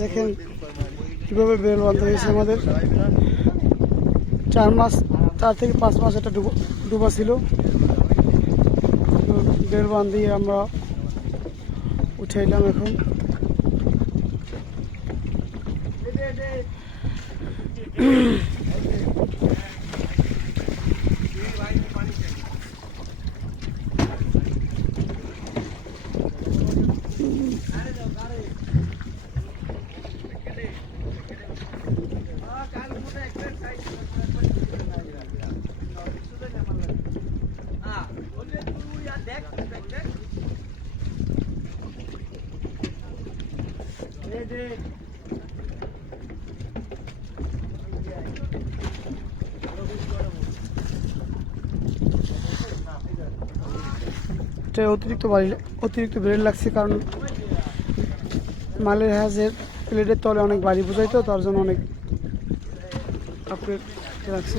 দেখেন কিভাবে বেল বাঁধা হয়েছে আমাদের। 4 থেকে 5 মাস এটা ডুবা ছিল। বেল বাঁধ দিয়ে আমরা উঠাইলাম এখন। এটা অতিরিক্ত ব্রেড লাগছে, কারণ মালের হাজের প্লেটের তলে অনেক বাড়ি বোঝাই, তো তার জন্য অনেক আপডেট রাখছে।